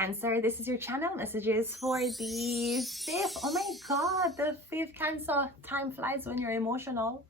Cancer, this is your channel messages for the 5th. Oh my god, the 5th, Cancer. Time flies when you're emotional.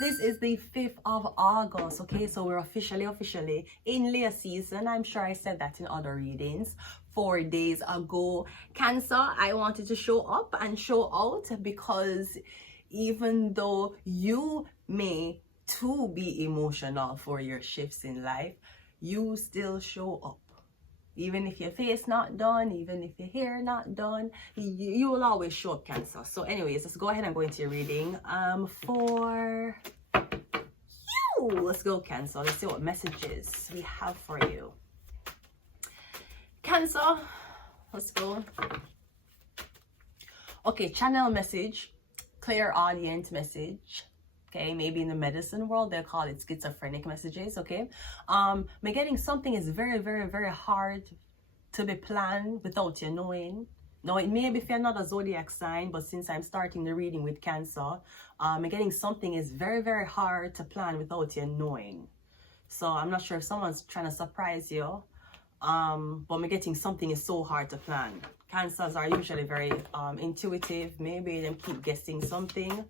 This is the 5th of August, okay? So we're officially in Leo season. I'm sure I said that in other readings 4 days ago. Cancer, I wanted to show up and show out because even though you may too be emotional for your shifts in life, you still show up. Even if your face not done, even if your hair not done, you will always show up, Cancer. So anyways, let's go ahead and go into your reading. For you, let's go, Cancer. Let's see what messages we have for you. Cancer, let's go. Okay, channel message, clear audience message. Okay, maybe in the medicine world, they'll call it schizophrenic messages, okay? But getting something is very hard to be planned without you knowing. Now, it may be if you're not a zodiac sign, but since I'm starting the reading with Cancer, getting something is very hard to plan without you knowing. So I'm not sure if someone's trying to surprise you, but getting something is so hard to plan. Cancers are usually very intuitive. Maybe they keep guessing something.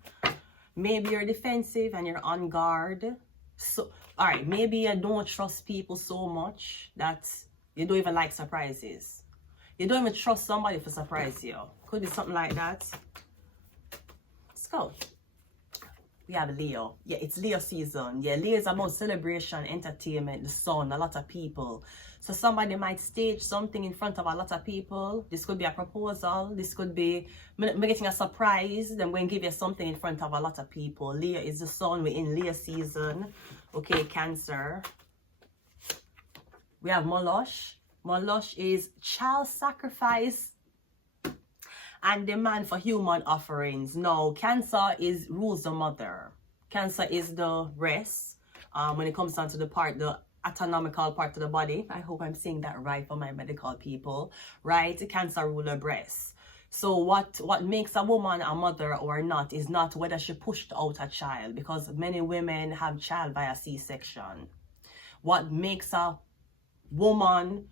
Maybe you're defensive and you're on guard. So, all right, maybe you don't trust people so much that you don't even like surprises. You don't even trust somebody to surprise you. Could be something like that. Let's go. We have Leo. Yeah, it's Leo season. Yeah, Leo is about celebration, entertainment, the sun, a lot of people. So somebody might stage something in front of a lot of people. This could be a proposal. This could be me getting a surprise. Then going to give you something in front of a lot of people. Leo is the sun. We're in Leo season. Okay, Cancer. We have Molosh. Molosh is child sacrifice and demand for human offerings. Now, Cancer rules the mother. Cancer is the rest. When it comes down to the anatomical part of the body. I hope I'm saying that right for my medical people. Right? Cancer ruler breast. So what makes a woman a mother or not is not whether she pushed out a child, because many women have child via C-section. What makes a woman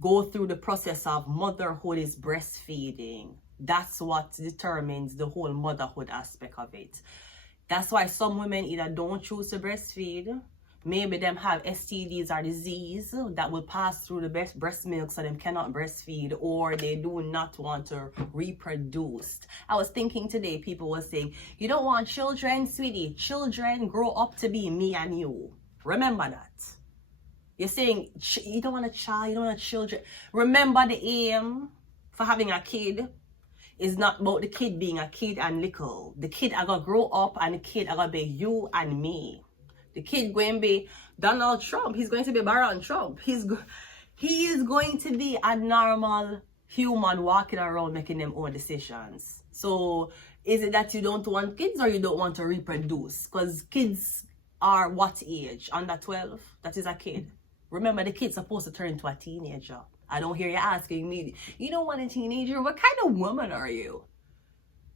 go through the process of motherhood is breastfeeding. That's what determines the whole motherhood aspect of it. That's why some women either don't choose to breastfeed, maybe them have STDs or disease that will pass through the breast milk, so them cannot breastfeed, or they do not want to reproduce. I was thinking today, people were saying, you don't want children, sweetie. Children grow up to be me and you. Remember that. You're saying you don't want a child, you don't want children. Remember, the aim for having a kid is not about the kid being a kid and little. The kid are going to grow up, and the kid are going to be you and me. The kid going to be Donald Trump. He's going to be Baron Trump. He is going to be a normal human walking around making them own decisions. So is it that you don't want kids or you don't want to reproduce? Because kids are what age? Under 12? That is a kid. Remember, the kid's supposed to turn into a teenager. I don't hear you asking me, you don't want a teenager? What kind of woman are you?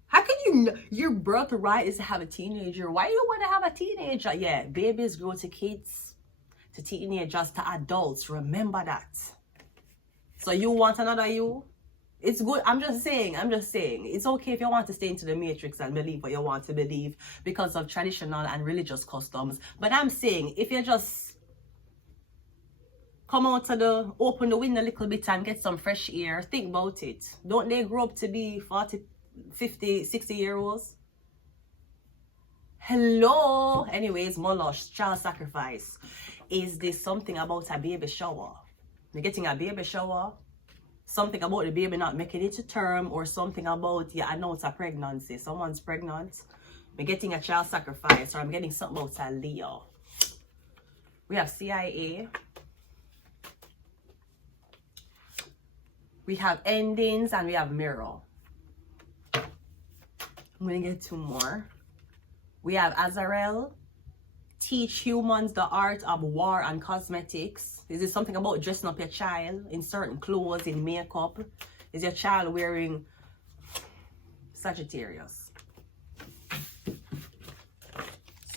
How can you know your birthright is to have a teenager? Why do you want to have a teenager? Yeah, babies grow to kids, to teenagers, to adults. Remember that. So you want another you? It's good. I'm just saying. It's okay if you want to stay into the matrix and believe what you want to believe because of traditional and religious customs. But I'm saying, if you just come out to open the window a little bit and get some fresh air, think about it. Don't they grow up to be 40, 50, 60-year-olds? Hello. Anyways, Molosh, child sacrifice. Is this something about a baby shower? You're getting a baby shower? Something about the baby not making it to term, or something about, yeah, I know it's a pregnancy. Someone's pregnant. I'm getting a child sacrifice, or I'm getting something about a Leo. We have CIA. We have endings, and we have mirror. I'm going to get 2 more. We have Azarel. Teach humans the art of war and cosmetics. Is it something about dressing up your child in certain clothes, in makeup? Is your child wearing Sagittarius?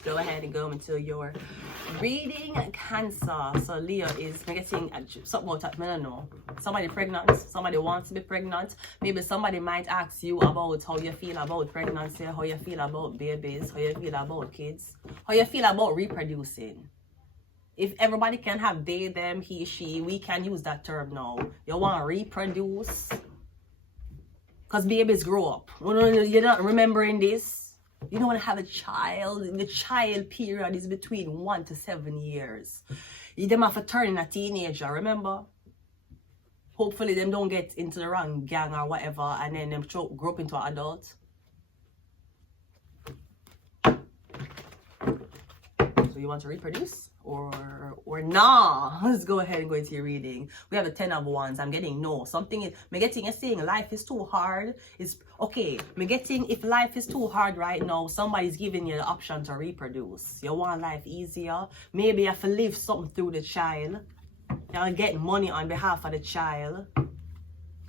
go ahead and go into your reading, Cancer. So Leo is getting something about that. I don't know. Somebody pregnant. Somebody wants to be pregnant. Maybe somebody might ask you about how you feel about pregnancy, how you feel about babies, how you feel about kids, how you feel about reproducing. If everybody can have they, them, he, she, we can use that term now. You want to reproduce? Because babies grow up. You're not remembering this. You don't want to have a child. The child period is between 1 to 7 years. You them have to turn a teenager, remember? Hopefully them don't get into the wrong gang or whatever and then them grow up into an adult. So you want to reproduce? Or nah? Let's go ahead and go into your reading. We have a 10 of Wands. I'm getting no. Something is, me getting is saying life is too hard. It's okay. Me getting if life is too hard right now, somebody's giving you the option to reproduce. You want life easier. Maybe you have to live something through the child. You're getting money on behalf of the child.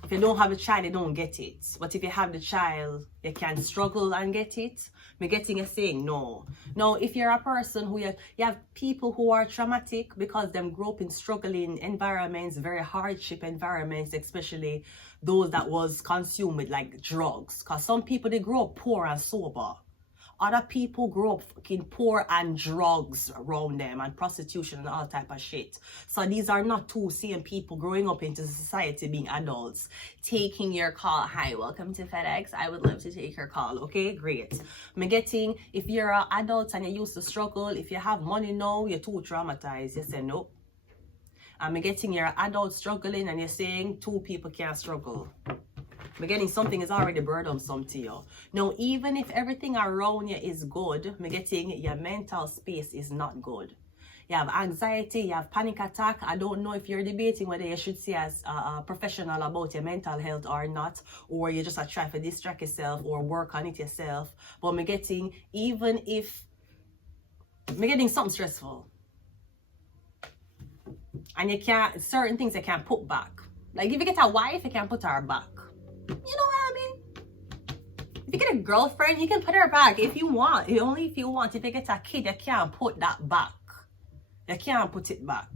If you don't have a child, you don't get it. But if you have the child, you can struggle and get it. Me getting a saying no. Now, if you're a person who you have people who are traumatic because them grow up in struggling environments, very hardship environments, especially those that was consumed with like drugs. Because some people, they grow up poor and sober. Other people grow up fucking poor and drugs around them and prostitution and all type of shit. So these are not two same people growing up into society being adults. Taking your call. Hi, welcome to FedEx. I would love to take your call. Okay, great. I'm getting, if you're an adult and you used to struggle, if you have money now, you're too traumatized. You say no. I'm getting you're an adult struggling and you're saying two people can't struggle. I'm getting something is already burdensome to you. Now, even if everything around you is good, I'm getting your mental space is not good. You have anxiety, you have panic attack. I don't know if you're debating whether you should see as a professional about your mental health or not, or you just try to distract yourself or work on it yourself. But I'm getting, even if I'm getting something stressful, and you can't, certain things you can't put back. Like if you get a wife, you can't put her back. You know what I mean? If you get a girlfriend, you can put her back if you want. Only if you want. If you get a kid, you can't put that back. You can't put it back.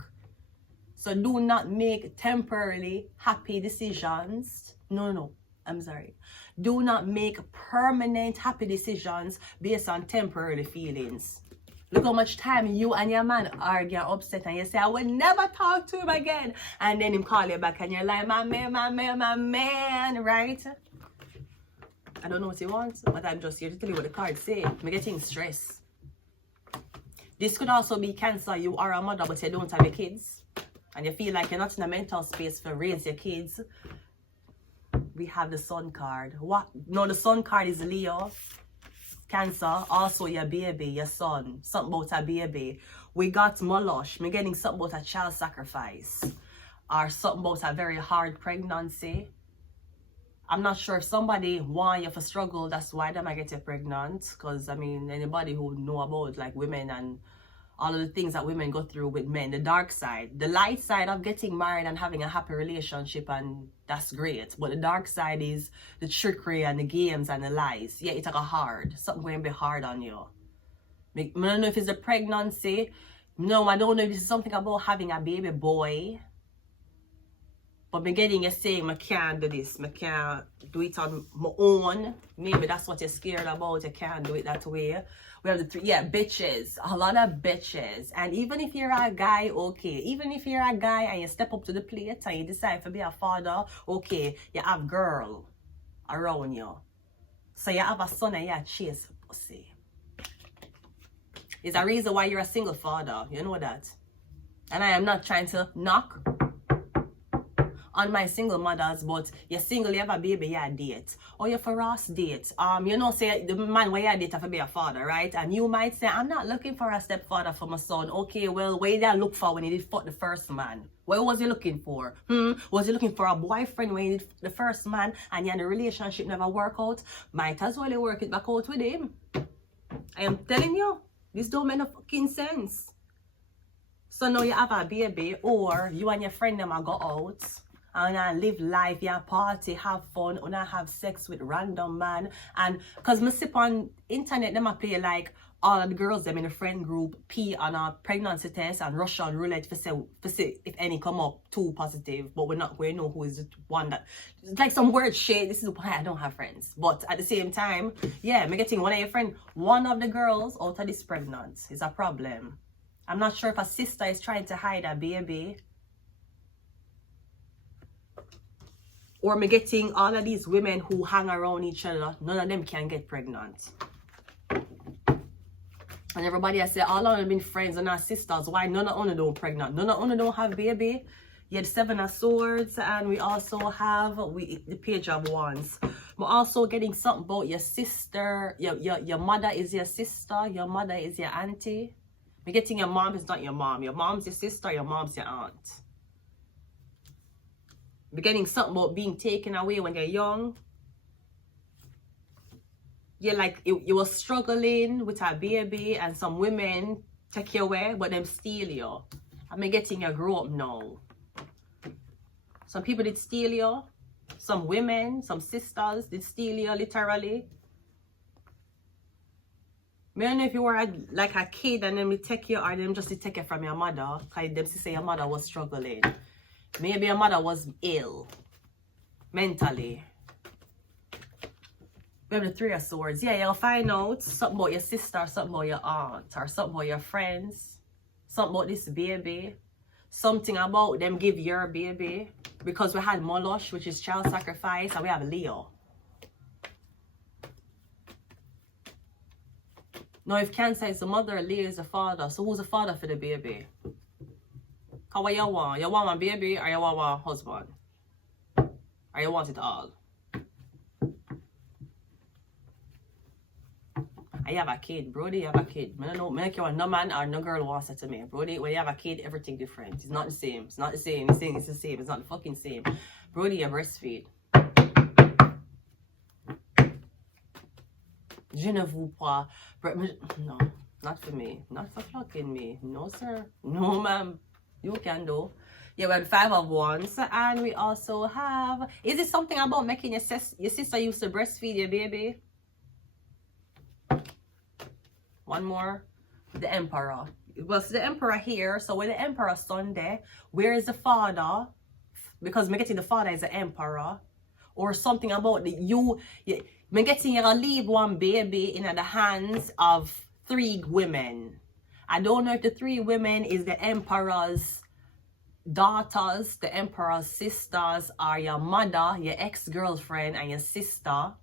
So do not make temporarily happy decisions. No, I'm sorry. Do not make permanent happy decisions based on temporary feelings. Look how much time you and your man argue upset and you say, I will never talk to him again. And then him call you back and you're like, my man, right? I don't know what you want, but I'm just here to tell you what the cards say. I'm getting stress. This could also be Cancer. You are a mother, but you don't have your kids. And you feel like you're not in a mental space to raise your kids. We have the Sun card. What? No, the Sun card is Leo. Cancer, also your baby, your son, something about a baby. We got Molosh, me getting something about a child sacrifice, or something about a very hard pregnancy. I'm not sure if somebody want you to struggle, that's why they might get you pregnant. Because I mean, anybody who know about like women and all of the things that women go through with men, the dark side, the light side of getting married and having a happy relationship, and that's great. But the dark side is the trickery and the games and the lies. Yeah, it's like a hard, something going to be hard on you. I don't know if it's a pregnancy. No, I don't know if this is something about having a baby boy. But me getting you saying, I can't do this. I can't do it on my own. Maybe that's what you're scared about. You can't do it that way. We have the three, yeah, bitches. A lot of bitches. And even if you're a guy, okay. Even if you're a guy and you step up to the plate and you decide to be a father, okay, you have girl around you. So you have a son and you chase pussy. It's a reason why you're a single father. You know that. And I am not trying to knock on my single mothers, but you're single, you have a baby, you date, or you're for Ross date. You know, say the man where you date have to be a father, right? And you might say, I'm not looking for a stepfather for my son. Okay, well, what did I look for when he did fuck the first man? What was he looking for? Was he looking for a boyfriend when he did the first man and the relationship never work out? Might as well work it back out with him. I am telling you, this don't make no fucking sense. So now you have a baby, or you and your friend them go out and live life, you party, have fun, and have sex with random man. And because me sip on internet, them a play like all of the girls them in the friend group pee on a pregnancy test and Russian roulette for see if any come up too positive, but we know who is the one that, it's like some weird shit. This is why I don't have friends. But at the same time, yeah, me getting one of your friend, one of the girls out of this pregnant is a problem. I'm not sure if a sister is trying to hide a baby, or me getting all of these women who hang around each other, none of them can get pregnant. And everybody I say, all of them been friends and our sisters. Why none of them don't pregnant? None of them don't have baby. You had 7 of Swords, and we also have the Page of Wands. We're also getting something about your sister. Your mother is your sister. Your mother is your auntie. We're getting your mom is not your mom. Your mom's your sister. Your mom's your aunt. We're getting something about being taken away when you're young. Yeah, like you were struggling with a baby and some women take you away, but them steal you. I mean, getting you grow up now. Some people did steal you. Some women, some sisters did steal you literally. I don't know if you were like a kid and then we take you, or them just take you from your mother. Because them say your mother was struggling. Maybe your mother was ill mentally. We have the 3 of Swords. Yeah, you'll find out something about your sister, something about your aunt, or something about your friends, something about this baby, something about them give your baby. Because we had Moloch, which is child sacrifice, and we have Leo. Now, if Cancer is the mother, Leo is the father. So who's the father for the baby? Because what you want? You want one baby, or you want one husband? Or you want it all? I have a kid, Brody, you have a kid. I don't know, I don't care what no man or no girl wants it to me. Brody, when you have a kid, everything different. It's not the same. It's not the same. It's the same. It's not the fucking same. Brody, you breastfeed. Je ne veux pas. No, not for me. Not for fucking me. No, sir. No, ma'am. You can do. Yeah, we had 5 of Wands. And we also have... Is it something about making your sister used to breastfeed your baby? One more. The Emperor. Well, so the Emperor here. So with the Emperor Sunday, where is the father? Because me getting the father is the Emperor. Or something about me getting you leave one baby in the hands of 3 women. I don't know if the 3 women is the Emperor's daughters, the Emperor's sisters, or your mother, your ex-girlfriend, and your sister.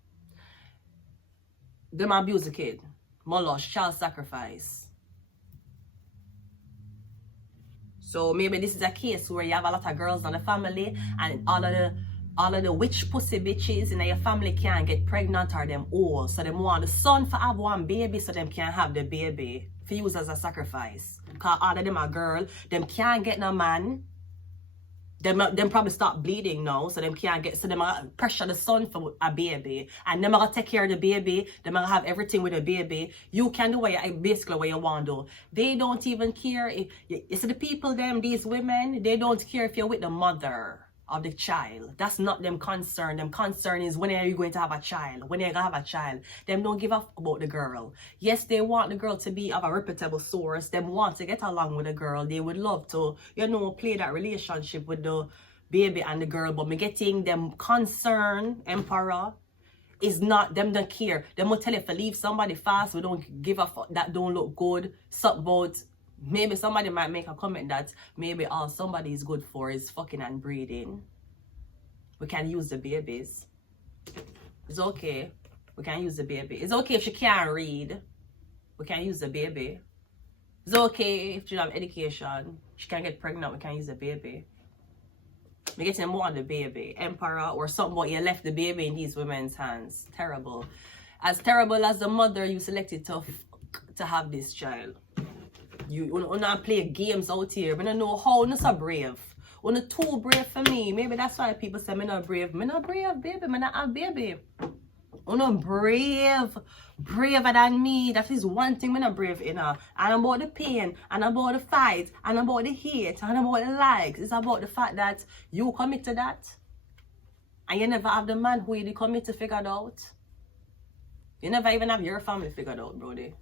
Them abuse the kid. Moloch, child sacrifice. So maybe this is a case where you have a lot of girls in the family, and all of the witch pussy bitches in your family can't get pregnant or them old. So them want the son for have one baby so them can't have the baby for use as a sacrifice. Because all of them are girl, them can't get no man. Them probably start bleeding now, so them can't get, so them pressure the son for a baby, and them gonna take care of the baby, them gonna have everything with the baby. You can do basically what you want to do. They don't even care if you see the people them, these women, they don't care if you're with the mother of the child. That's not them concern. Them concern is when are you going to have a child? When are you gonna have a child? Them don't give up about the girl. Yes, they want the girl to be of a reputable source. Them want to get along with the girl. They would love to, you know, play that relationship with the baby and the girl. But me getting them concern, Emperor, is not, them don't care. Them will tell you if you leave somebody fast, we don't give a fuck, that don't look good. Something about, maybe somebody might make a comment that maybe all somebody is good for is fucking and breeding. We can use the babies. It's okay. We can use the baby. It's okay if she can't read. We can use the baby. It's okay if she don't have education. She can get pregnant. We can use the baby. We get more on the baby. Emperor or something, but you left the baby in these women's hands. Terrible. As terrible as the mother you selected to have this child. You not play games out here. I don't know how you're so brave. You're not too brave for me. Maybe that's why people say I'm not brave. I'm not brave, baby. I'm not a baby. You're not brave. Braver than me. That is one thing I'm not brave in. And about the pain, and about the fight, and about the hate, and about the likes. It's about the fact that you commit to that. And you never have the man who you commit to figure it out. You never even have your family figured out, brody.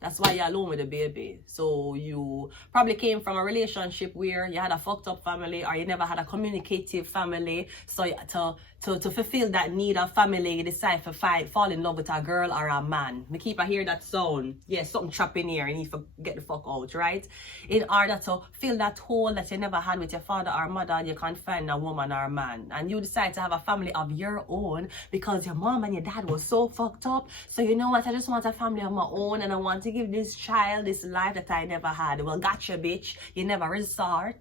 That's why you're alone with the baby. So you probably came from a relationship where you had a fucked up family, or you never had a communicative family. So to fulfill that need of family, you decide to fall in love with a girl or a man. Me keep I hear that sound. Yeah, something trapped in here. You need to get the fuck out, right? In order to fill that hole that you never had with your father or mother, you can't find a woman or a man. And you decide to have a family of your own because your mom and your dad was so fucked up. So you know what? I just want a family of my own, and I want to give this child this life that I never had. Well, gotcha, bitch. You never resolve,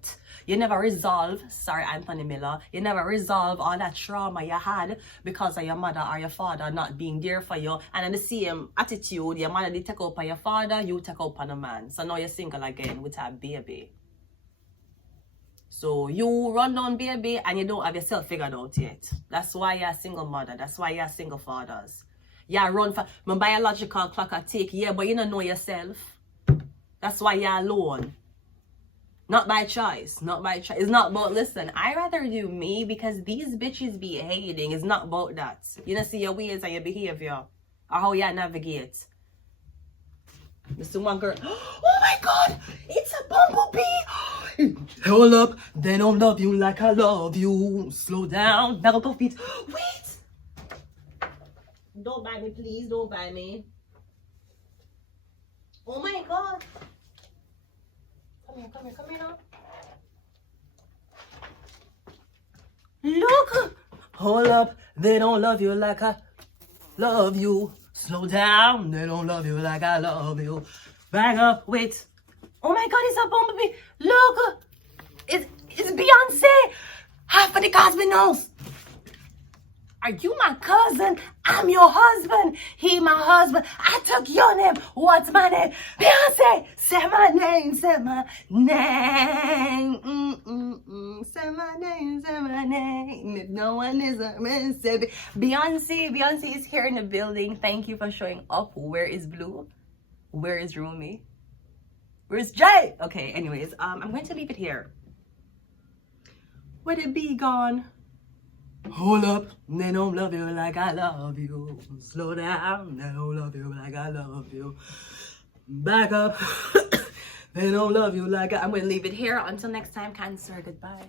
sorry, Anthony Miller, you never resolve all that trauma you had because of your mother or your father not being there for you. And in the same attitude, your mother did take up on your father, you take up on a man. So now you're single again with a baby. So you run down baby and you don't have yourself figured out yet. That's why you're a single mother. That's why you're single fathers. Yeah, run for my biological clock I take, yeah, but you don't know yourself. That's why you're alone. Not by choice. Not by choice. It's not about, listen, I rather do me because these bitches be hating. It's not about that. You don't see your ways and your behavior or how you navigate. Mr. One girl. Oh my God! It's a bumblebee! Hold up. They don't love you like I love you. Slow down. Back up your feet. Wait! Don't bite me, please. Don't bite me. Oh my God! Come here now. Look! Hold up, they don't love you like I love you. Slow down, they don't love you like I love you. Back up, wait. Oh my God, it's a bumblebee. Look! It's Beyonce! Half of the Cosby knows. Are you my cousin? I'm your husband. He my husband. I took your name. What's my name? Beyonce. Say my name. Say my name. Say my name. Say my name. If no one is a man, say Beyonce. Beyonce is here in the building. Thank you for showing up. Where is Blue? Where is Rumi? Where's Jay? Okay, anyways, I'm going to leave it here. Where the bee gone? Hold up, they don't love you like I love you. Slow down, they don't love you like I love you. Back up, they don't love you like I'm going to leave it here. Until next time, Cancer, goodbye.